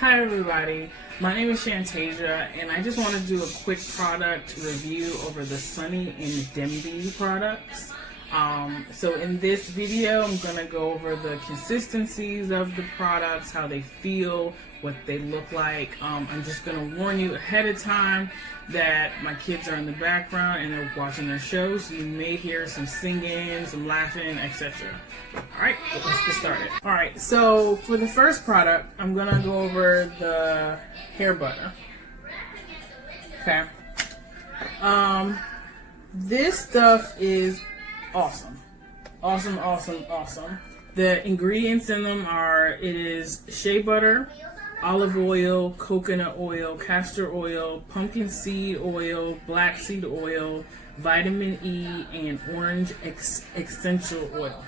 Hi everybody, my name is Shantasia and I just want to do a quick product review over the In Denbigh products. So in this video I'm going to go over the consistencies of the products, how they feel, what they look like. I'm just going to warn you ahead of time that my kids are in the background and they're watching their shows, so you may hear some singing, some laughing, etc. Alright, let's get started. Alright, so for the first product, I'm going to go over the hair butter. Okay. This stuff is awesome. Awesome. The ingredients in them are, it is shea butter, olive oil, coconut oil, castor oil, pumpkin seed oil, black seed oil, vitamin E, and orange essential oil.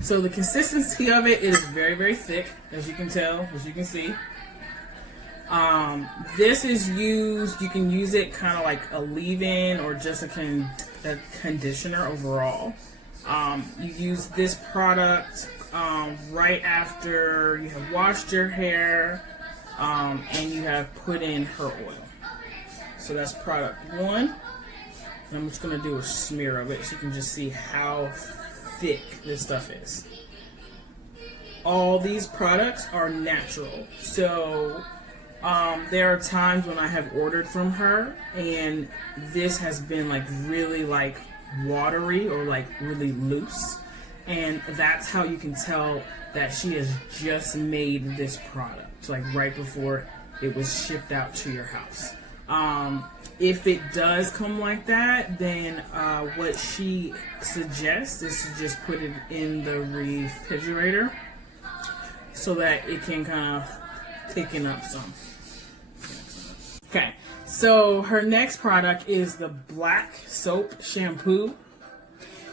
So the consistency of it is very, very thick, as you can tell, as you can see. This is used, you can use it kind of like a leave-in or just a conditioner overall. You use this product right after you have washed your hair and you have put in her oil. So that's product one. And I'm just going to do a smear of it so you can just see how thick this stuff is. All these products are natural. So there are times when I have ordered from her and this has been like really like watery or like really loose, and that's how you can tell that she has just made this product, like right before it was shipped out to your house. If it does come like that, then what she suggests is to just put it in the refrigerator so that it can kind of thicken up some. Okay, so her next product is the black soap shampoo.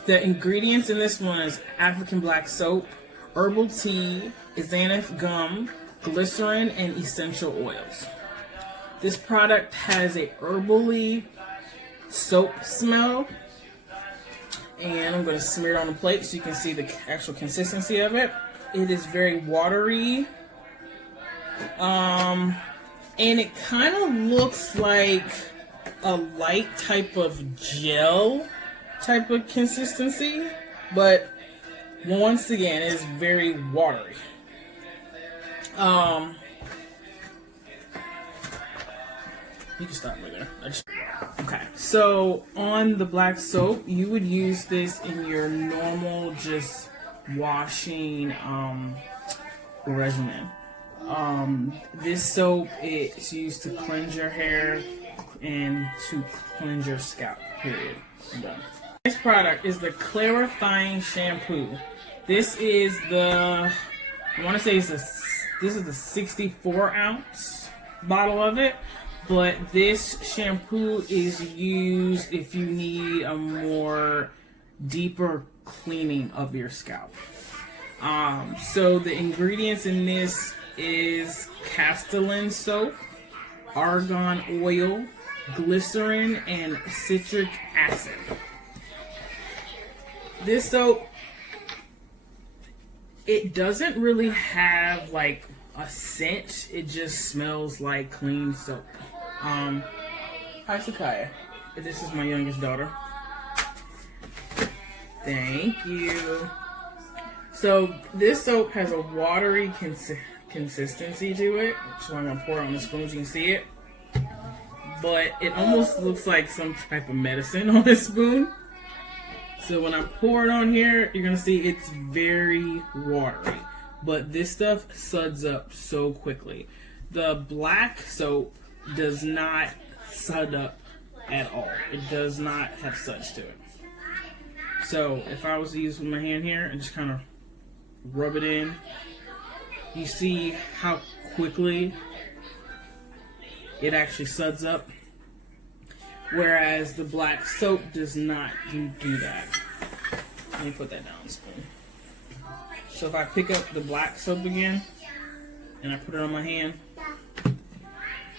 The ingredients in this one is African black soap, herbal tea, xanthan gum, glycerin, and essential oils. This product has a herbally soap smell, and I'm going to smear it on the plate so you can see the actual consistency of it. It is very watery. And it kind of looks like a light type of gel type of consistency, but once again, it is very watery. You can stop right there. Okay, so on the black soap, you would use this in your normal just washing regimen. This soap is used to cleanse your hair and to cleanse your scalp, period. I'm done. This product is the clarifying shampoo. This is the, I want to say this is the 64 ounce bottle of it, but this shampoo is used if you need a more deeper cleaning of your scalp. So the ingredients in this is Castellan soap, argan oil, glycerin, and citric acid. This soap, it doesn't really have like a scent, it just smells like clean soap. Hi Sakaya, this is my youngest daughter. Thank you. So this soap has a watery consistency to it, which is why I'm going to pour it on the spoon so you can see it. But it almost looks like some type of medicine on this spoon. So when I pour it on here, you're going to see it's very watery. But this stuff suds up so quickly. The black soap does not sud up at all. It does not have suds to it. So if I was to use with my hand here and just kind of rub it in, you see how quickly it actually suds up, whereas the black soap does not do that. Let me put that down on the spoon. So if I pick up the black soap again and I put it on my hand,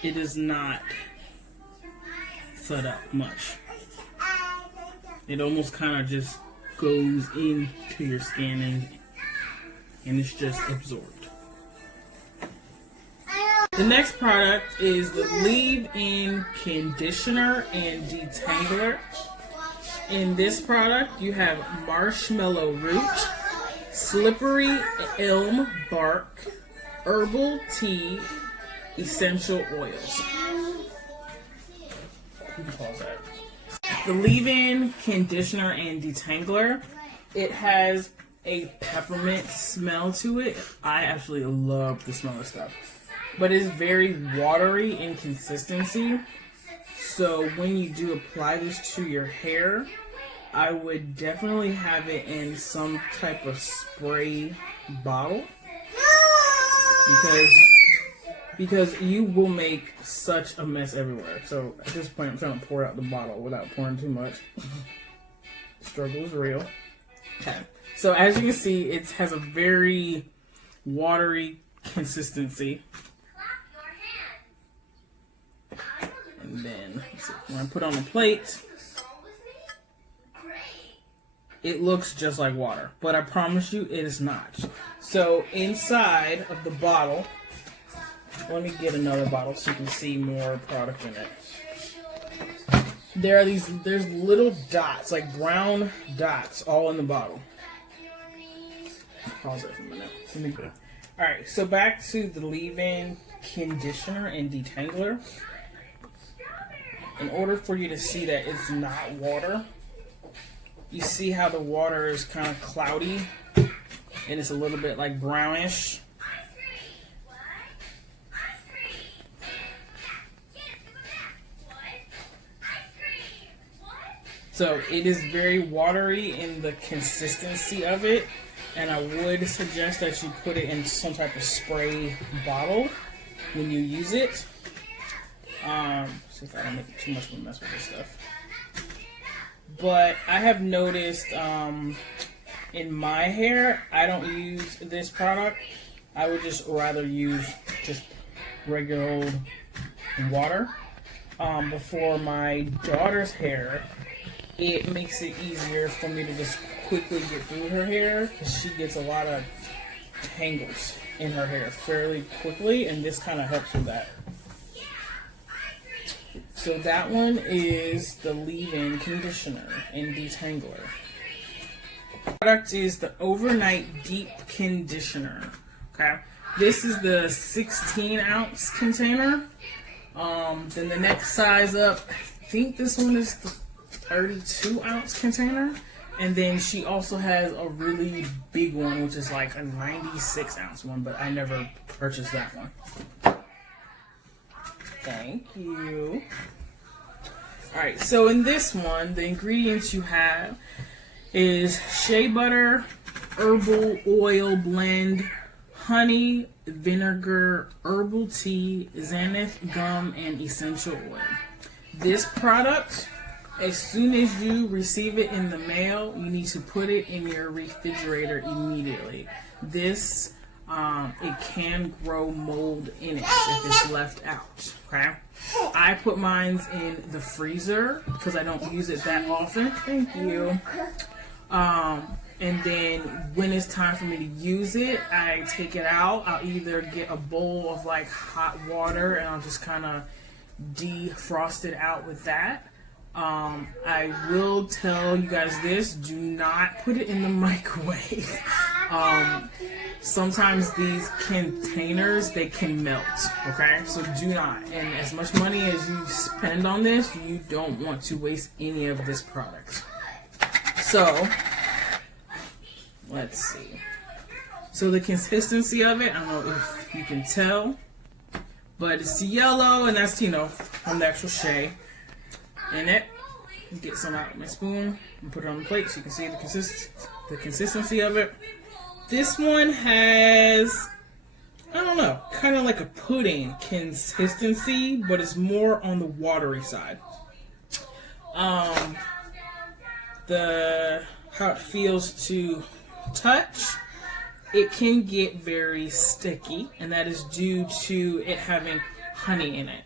it does not sud up much. It almost kind of just goes into your skin and it's just absorbed. The next product is the Leave-In Conditioner and Detangler. In this product, you have marshmallow root, slippery elm bark, herbal tea, essential oils. You can pause that. The Leave-In Conditioner and Detangler, it has a peppermint smell to it. I actually love the smell of stuff. But it's very watery in consistency. So when you do apply this to your hair, I would definitely have it in some type of spray bottle. Because you will make such a mess everywhere. So at this point, I'm trying to pour out the bottle without pouring too much. Struggle is real. Okay. So as you can see, it has a very watery consistency. And then, when I put on the plate, it looks just like water. But I promise you, it is not. So inside of the bottle, let me get another bottle so you can see more product in it. There's little dots, like brown dots, all in the bottle. Pause it for a minute. Alright, so back to the Leave-In Conditioner and Detangler. In order for you to see that it's not water, you see how the water is kind of cloudy and it's a little bit like brownish. So it is very watery in the consistency of it, and I would suggest that you put it in some type of spray bottle when you use it. See if I don't make too much of a mess with this stuff. But I have noticed in my hair, I don't use this product. I would just rather use just regular old water. Before my daughter's hair, it makes it easier for me to just quickly get through her hair because she gets a lot of tangles in her hair fairly quickly, and this kind of helps with that. So that one is the Leave-In Conditioner and Detangler. The product is the Overnight Deep Conditioner. Okay, this is the 16-ounce container. Then the next size up, I think this one is the 32-ounce container. And then she also has a really big one, which is like a 96-ounce one, but I never purchased that one. Thank you. Alright, so in this one, the ingredients you have is shea butter, herbal oil blend, honey, vinegar, herbal tea, xanthan gum, and essential oil. This product, as soon as you receive it in the mail, you need to put it in your refrigerator immediately. This, it can grow mold in it if it's left out, okay? I put mine in the freezer because I don't use it that often. Thank you. And then when it's time for me to use it, I take it out. I'll either get a bowl of like hot water and I'll just kind of defrost it out with that. I will tell you guys this, do not put it in the microwave. Sometimes these containers, they can melt, okay? So do not. And as much money as you spend on this, you don't want to waste any of this product. So, let's see. So the consistency of it, I don't know if you can tell, but it's yellow, and that's, from the actual shea in it. Get some out of my spoon and put it on the plate so you can see the consistency of it. This one has, I don't know, kind of like a pudding consistency, but it's more on the watery side. How it feels to touch, it can get very sticky, and that is due to it having honey in it.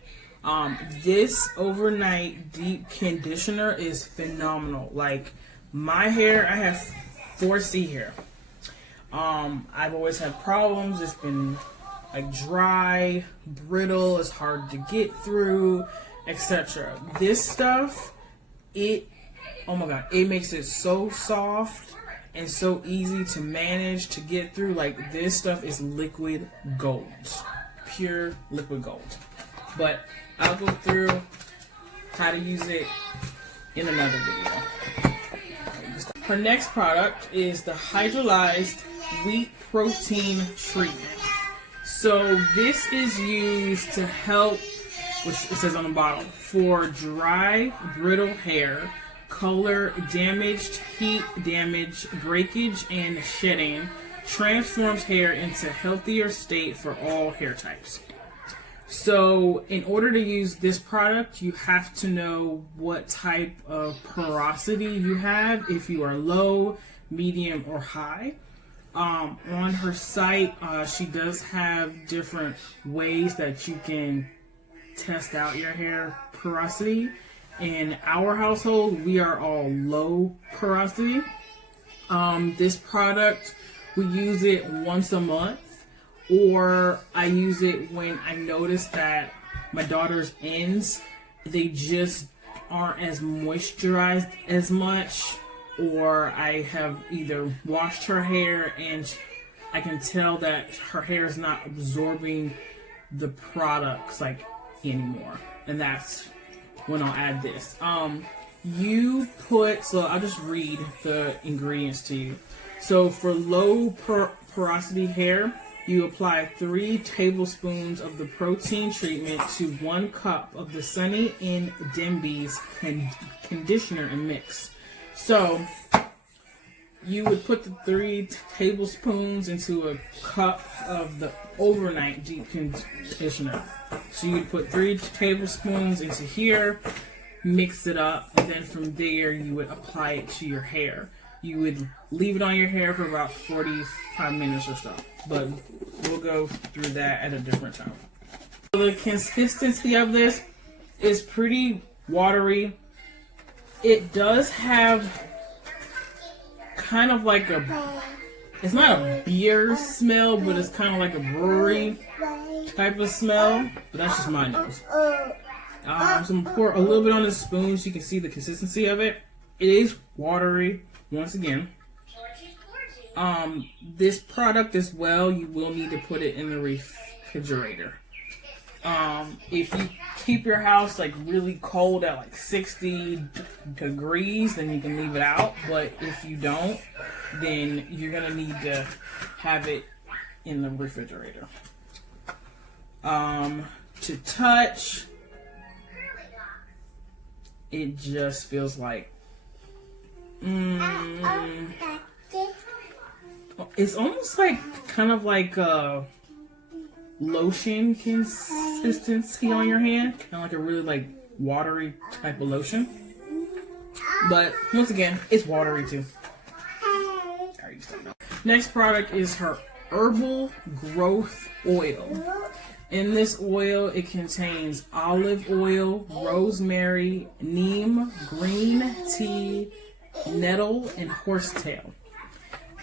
This overnight deep conditioner is phenomenal. Like my hair, I have 4C hair. I've always had problems. It's been like dry, brittle, it's hard to get through, etc. This stuff, oh my god, it makes it so soft and so easy to manage, to get through. Like, this stuff is liquid gold, pure liquid gold. But I'll go through how to use it in another video. Her next product is the hydrolyzed wheat protein treatment. So this is used to help, which it says on the bottle, for dry, brittle hair, color damaged, heat damage, breakage, and shedding. Transforms hair into healthier state for all hair types. So in order to use this product, you have to know what type of porosity you have, if you are low, medium, or high. On her site, she does have different ways that you can test out your hair porosity. In our household, we are all low porosity. This product, we use it once a month, or I use it when I notice that my daughter's ends, they just aren't as moisturized as much, or I have either washed her hair and I can tell that her hair is not absorbing the products like anymore, and that's when I'll add this. So I'll just read the ingredients to you. So for low porosity hair, you apply 3 tablespoons of the protein treatment to 1 cup of the Sunny In Denbigh's conditioner and mix. So you would put the 3 tablespoons into a cup of the overnight deep conditioner. So you'd put 3 tablespoons into here, mix it up, and then from there you would apply it to your hair. You would leave it on your hair for about 45 minutes or so, but we'll go through that at a different time. The consistency of this is pretty watery. It does have kind of like it's not a beer smell, but it's kind of like a brewery type of smell, but that's just my nose. So I'm going to pour a little bit on the spoon so you can see the consistency of it. It is watery, once again. This product as well, you will need to put it in the refrigerator. If you keep your house like really cold at like 60 degrees, then you can leave it out. But if you don't, then you're gonna need to have it in the refrigerator. To touch, it just feels like it's almost like kind of like a lotion consistency on your hand, kind of like a really like watery type of lotion. But once again, it's watery too. Next product is her herbal growth oil. In this oil, it contains olive oil, rosemary, neem, green tea, nettle, and horsetail.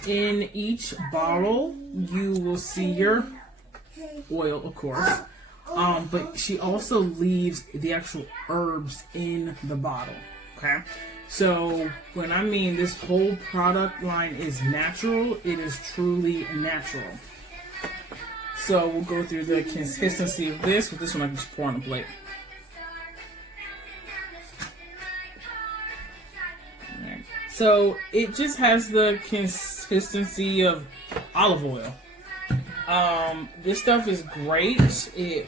In each bottle, you will see your oil, of course, but she also leaves the actual herbs in the bottle. Okay, so when I mean this whole product line is natural, it is truly natural. So we'll go through the consistency of this. With this one, I can just pour on a plate. Right. So it just has the consistency of olive oil. This stuff is great. It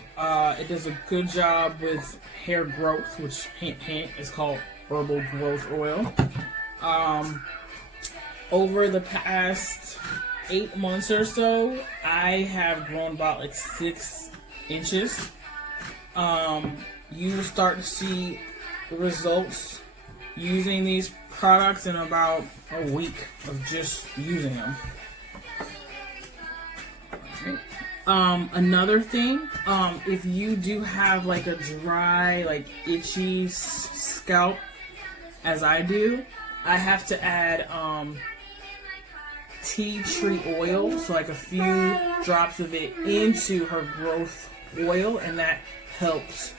does a good job with hair growth, which hint hint is called herbal growth oil. Over the past 8 months or so, I have grown about like 6 inches. You will start to see the results using these products in about a week of just using them. Another thing, if you do have like a dry, like itchy scalp, as I do, I have to add tea tree oil, so like a few drops of it into her growth oil, and that helps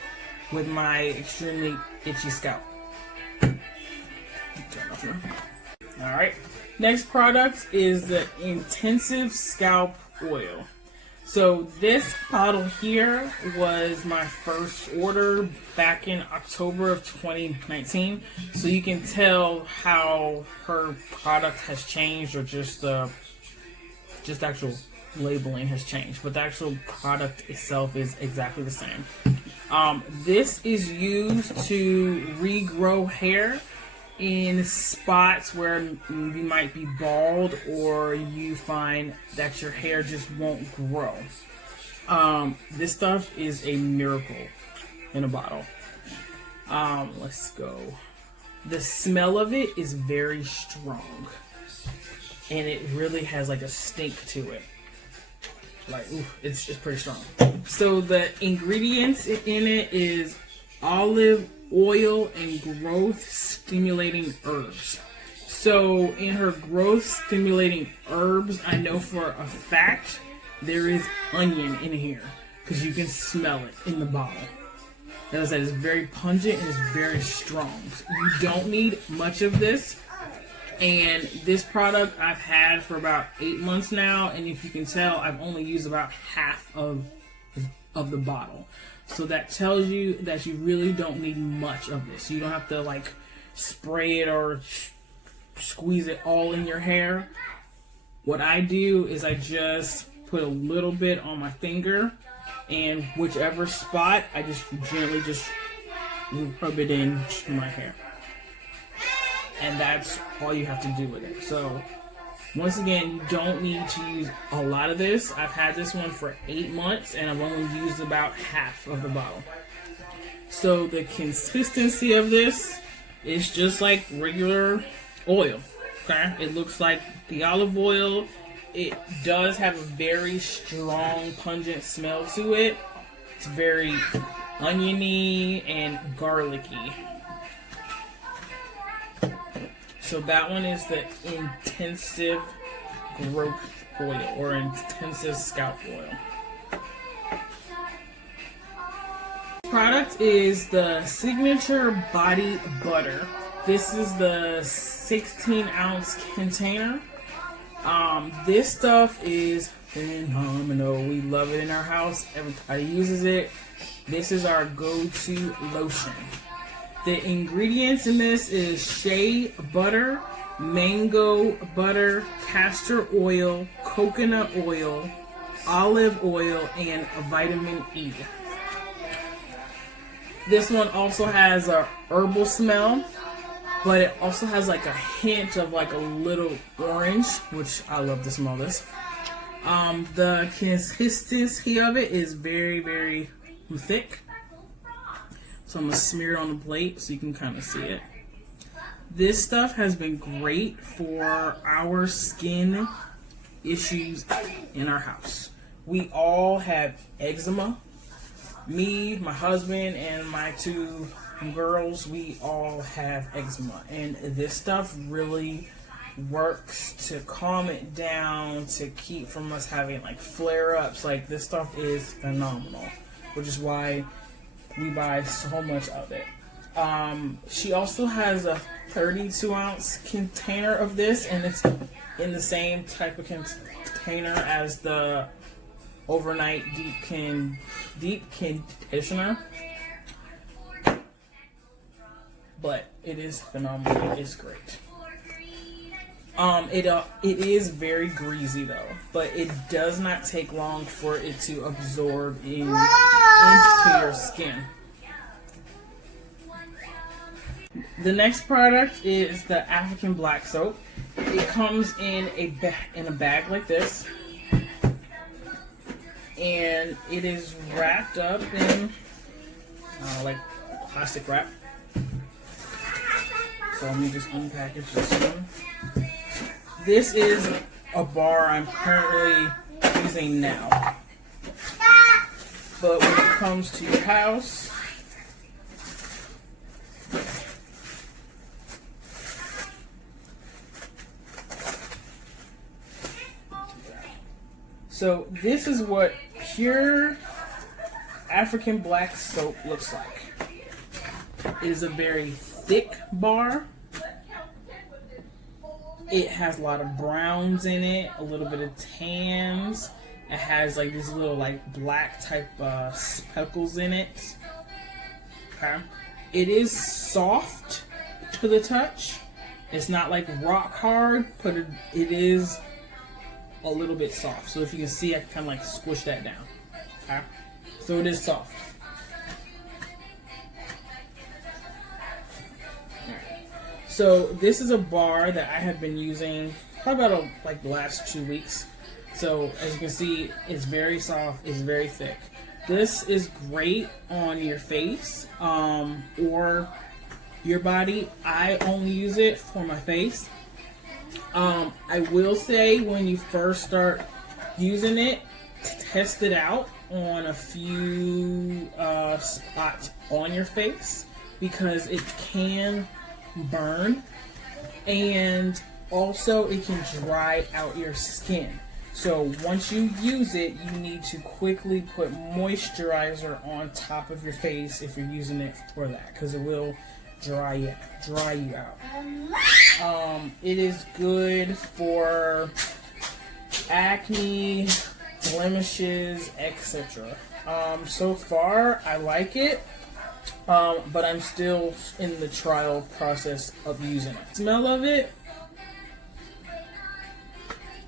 with my extremely itchy scalp. Turn off now. All right, next product is the Intensive Scalp Oil. So this bottle here was my first order back in October of 2019. So you can tell how her product has changed, or just actual labeling has changed, but the actual product itself is exactly the same. This is used to regrow hair in spots where you might be bald, or you find that your hair just won't grow. This stuff is a miracle in a bottle. Let's go. The smell of it is very strong, and it really has like a stink to it. Like, ooh, it's pretty strong. So the ingredients in it is olive oil and growth stimulating herbs. So in her growth stimulating herbs, I know for a fact there is onion in here, because you can smell it in the bottle. As I said, it's very pungent and it's very strong. So you don't need much of this. And this product I've had for about 8 months now, and if you can tell, I've only used about half of the bottle. So that tells you that you really don't need much of this. You don't have to like spray it or squeeze it all in your hair. What I do is I just put a little bit on my finger, and whichever spot, I just gently just rub it into my hair. And that's all you have to do with it. So once again, you don't need to use a lot of this. I've had this one for 8 months, and I've only used about half of the bottle. So the consistency of this is just like regular oil. Okay, it looks like the olive oil. It does have a very strong, pungent smell to it. It's very oniony and garlicky. So that one is the Intensive Growth Oil, or Intensive Scalp Oil. Product is the Signature Body Butter. This is the 16-ounce container. This stuff is phenomenal. We love it in our house. Everybody uses it. This is our go-to lotion. The ingredients in this is shea butter, mango butter, castor oil, coconut oil, olive oil, and vitamin E. This one also has a herbal smell, but it also has like a hint of like a little orange, which I love the smell of this. The consistency of it is very, very thick. So I'm going to smear it on the plate so you can kind of see it. This stuff has been great for our skin issues in our house. We all have eczema. Me, my husband, and my 2 girls, we all have eczema. And this stuff really works to calm it down, to keep from us having like flare-ups. Like, this stuff is phenomenal, which is why we buy so much of it. She also has a 32-ounce container of this, and it's in the same type of container as the Overnight Deep Conditioner. But it is phenomenal. It's great. It is very greasy though, but it does not take long for it to absorb into your skin. The next product is the African Black Soap. It comes in a bag like this, and it is wrapped up in like plastic wrap. So let me just unpackage this one. This is a bar I'm currently using now. But when it comes to your house, So this is what pure African black soap looks like. It is a very thick bar. It has a lot of browns in it, a little bit of tans. It has like these little like black type speckles in it. Okay. It is soft to the touch. It's not like rock hard, but it is a little bit soft. So if you can see, I can kind of like squish that down. Okay. So it is soft. So this is a bar that I have been using probably about like the last 2 weeks. So as you can see, it's very soft, it's very thick. This is great on your face or your body. I only use it for my face. I will say when you first start using it, test it out on a few spots on your face because it can burn, and also it can dry out your skin. So once you use it, you need to quickly put moisturizer on top of your face if you're using it for that, because it will dry you out. It is good for acne, blemishes, etc. So far I like it. But I'm still in the trial process of using it. Smell of it,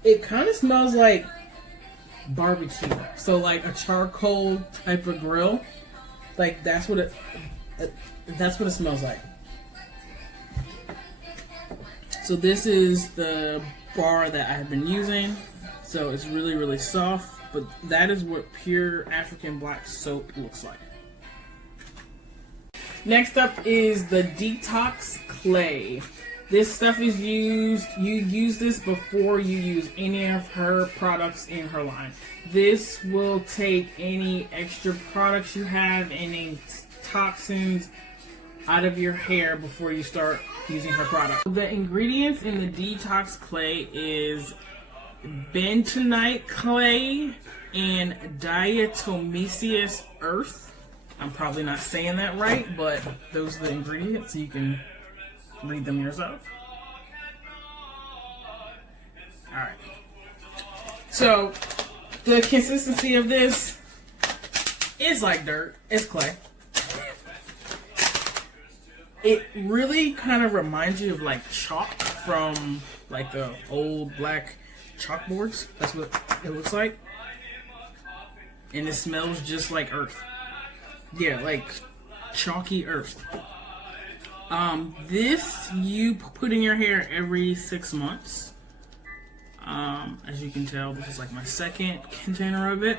it kind of smells like barbecue. So like a charcoal type of grill. Like that's what it smells like. So this is the bar that I've been using. So it's really, really soft, but that is what pure African black soap looks like. Next up is the Detox Clay. This stuff is used, you use this before you use any of her products in her line. This will take any extra products you have, any toxins out of your hair before you start using her product. The ingredients in the Detox Clay is bentonite clay and diatomaceous earth. I'm probably not saying that right, but those are the ingredients. You can read them yourself. Alright. So, the consistency of this is like dirt. It's clay. It really kind of reminds you of like chalk from like the old black chalkboards. That's what it looks like. And it smells just like earth. Yeah, like chalky earth. This you put in your hair every 6 months. As you can tell, this is like my second container of it.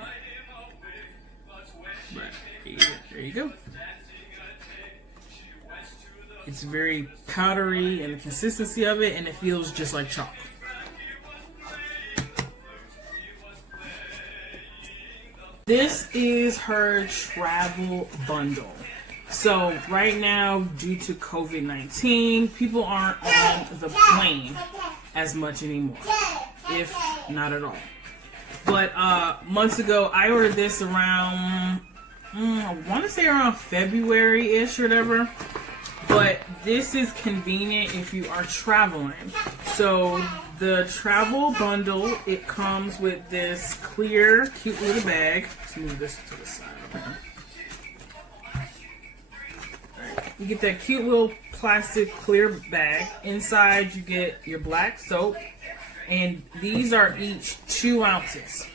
But there you go. It's very powdery in the consistency of it, and it feels just like chalk. This is her travel bundle. So right now, due to COVID-19, people aren't on the plane as much anymore, if not at all. But months ago, I ordered this around, I want to say around February-ish or whatever. But this is convenient if you are traveling. So the travel bundle, it comes with this clear, cute little bag. Let's move this to the side. Okay. Right. You get that cute little plastic clear bag. Inside you get your black soap. And these are each 2 ounces.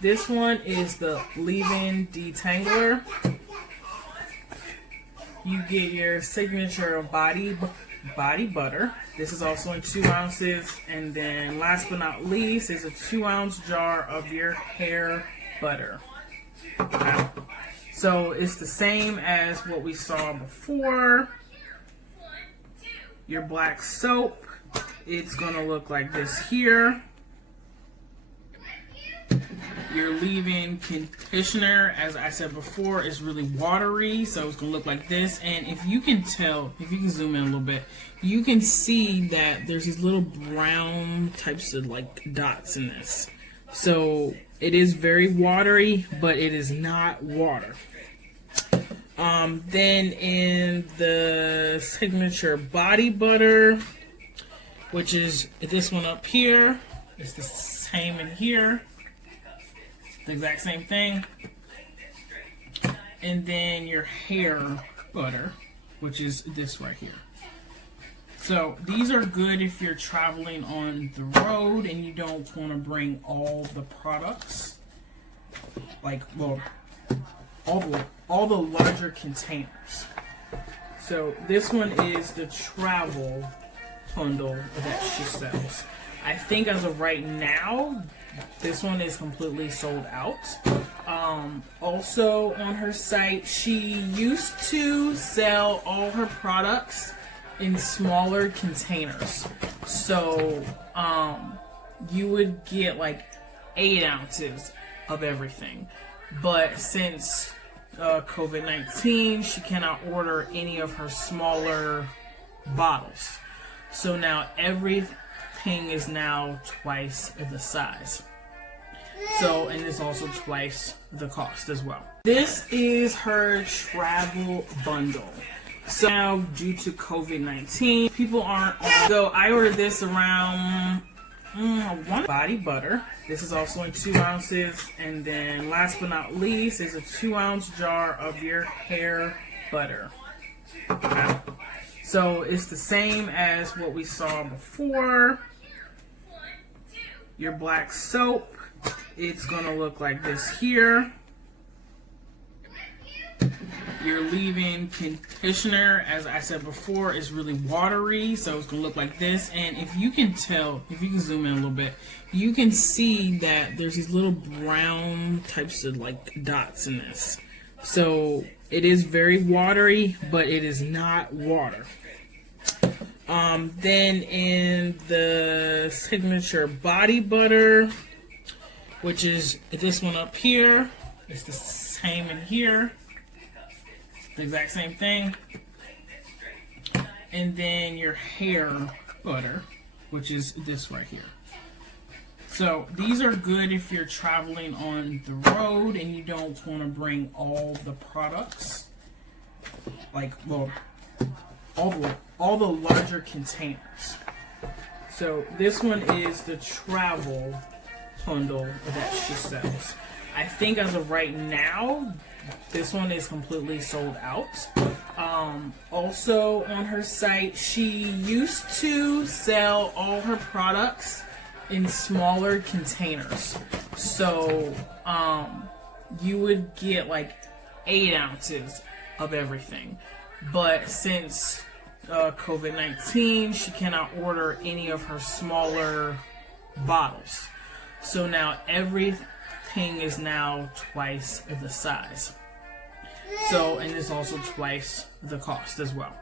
This one is the leave-in detangler. You get your signature body butter. This is also in 2 ounces. And then last but not least is a 2-ounce jar of your hair butter. Okay. So it's the same as what we saw before. Your black soap, it's gonna look like this here. Your leave-in conditioner, as I said before, is really watery, so it's going to look like this. And if you can tell, if you can zoom in a little bit, you can see that there's these little brown types of like dots in this. So it is very watery, but it is not water. Then in the signature body butter, which is this one up here, it's the same in here, the exact same thing. And then your hair butter, which is this right here. So these are good if you're traveling on the road and you don't want to bring all the products, like, well, all the larger containers. So this one is the travel bundle that she sells. I think as of right now, this one is completely sold out. Also on her site, she used to sell all her products in smaller containers. So you would get like 8 ounces of everything. But since COVID-19, she cannot order any of her smaller bottles. So now everything is now twice the size. So, and it's also twice the cost as well. This is her travel bundle. So now, due to COVID-19, people aren't on. So I ordered this around one body butter. This is also in 2 ounces. And then last but not least is a 2-ounce jar of your hair butter. Okay. So it's the same as what we saw before. Your black soap, it's gonna look like this here. Your leave-in conditioner, as I said before, is really watery, so it's gonna look like this. And if you can tell, if you can zoom in a little bit, you can see that there's these little brown types of like dots in this. So it is very watery, but it is not water. Then in the signature body butter, which is this one up here, it's the same in here, the exact same thing. And then your hair butter, which is this right here. So these are good if you're traveling on the road and you don't want to bring all the products, like, well, all the larger containers. So this one is the travel bundle that she sells. I think as of right now, this one is completely sold out. Also on her site, she used to sell all her products in smaller containers. So you would get like 8 ounces of everything. But since COVID-19, she cannot order any of her smaller bottles. So now everything is now twice the size. So, and it's also twice the cost as well.